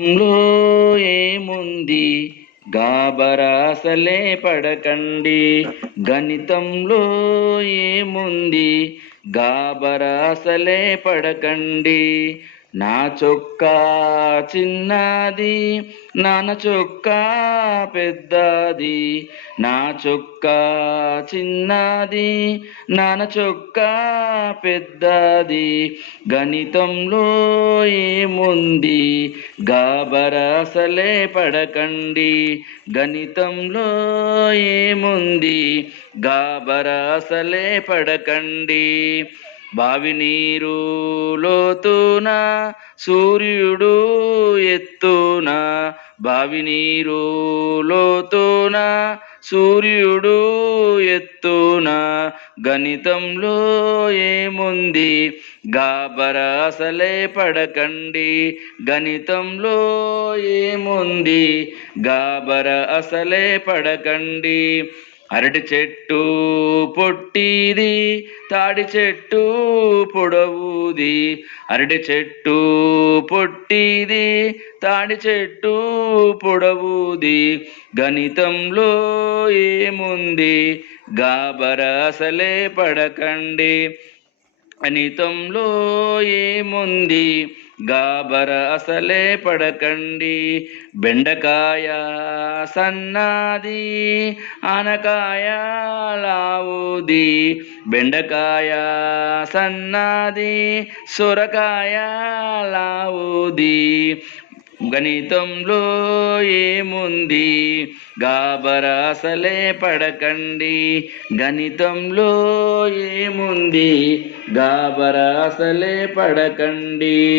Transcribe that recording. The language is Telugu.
లో ఏముంది? గాబరాసలే పడకండి. గణితంలో ఏముంది? గాబరాసలే పడకండి. నా చొక్కా చిన్నది నాన్న చొక్కా పెద్దది. నా చొక్కా చిన్నది నాన్న చొక్కా పెద్దది. గణితంలో ఏముంది? గాబరాసలే పడకండి. గణితంలో ఏముంది? గాబరాసలే పడకండి. బావి నీరు లోతున సూర్యుడు ఎత్తున బావి నీరు లోతున సూర్యుడు ఎత్తున గణితంలో ఏముంది? గాబరాసలే పడకండి గణితంలో ఏముంది? గాబర అసలే పడకండి అరటి చెట్టు పొట్టిది తాడి చెట్టు పొడవుది. అరటి చెట్టు పొట్టిది తాడి చెట్టు పొడవుది. గణితంలో ఏముంది? గాబర అసలే పడకండి. గణితంలో ఏముంది? గాబర అసలే పడకండి. బెండకాయ సన్నది ఆనకాయ లావుది. బెండకాయ సన్నది సొరకాయ లావుది. గణితంలో ఏముంది? గాబరాసలే పడకండి. గణితంలో ఏముంది? గాబరాసలే పడకండి.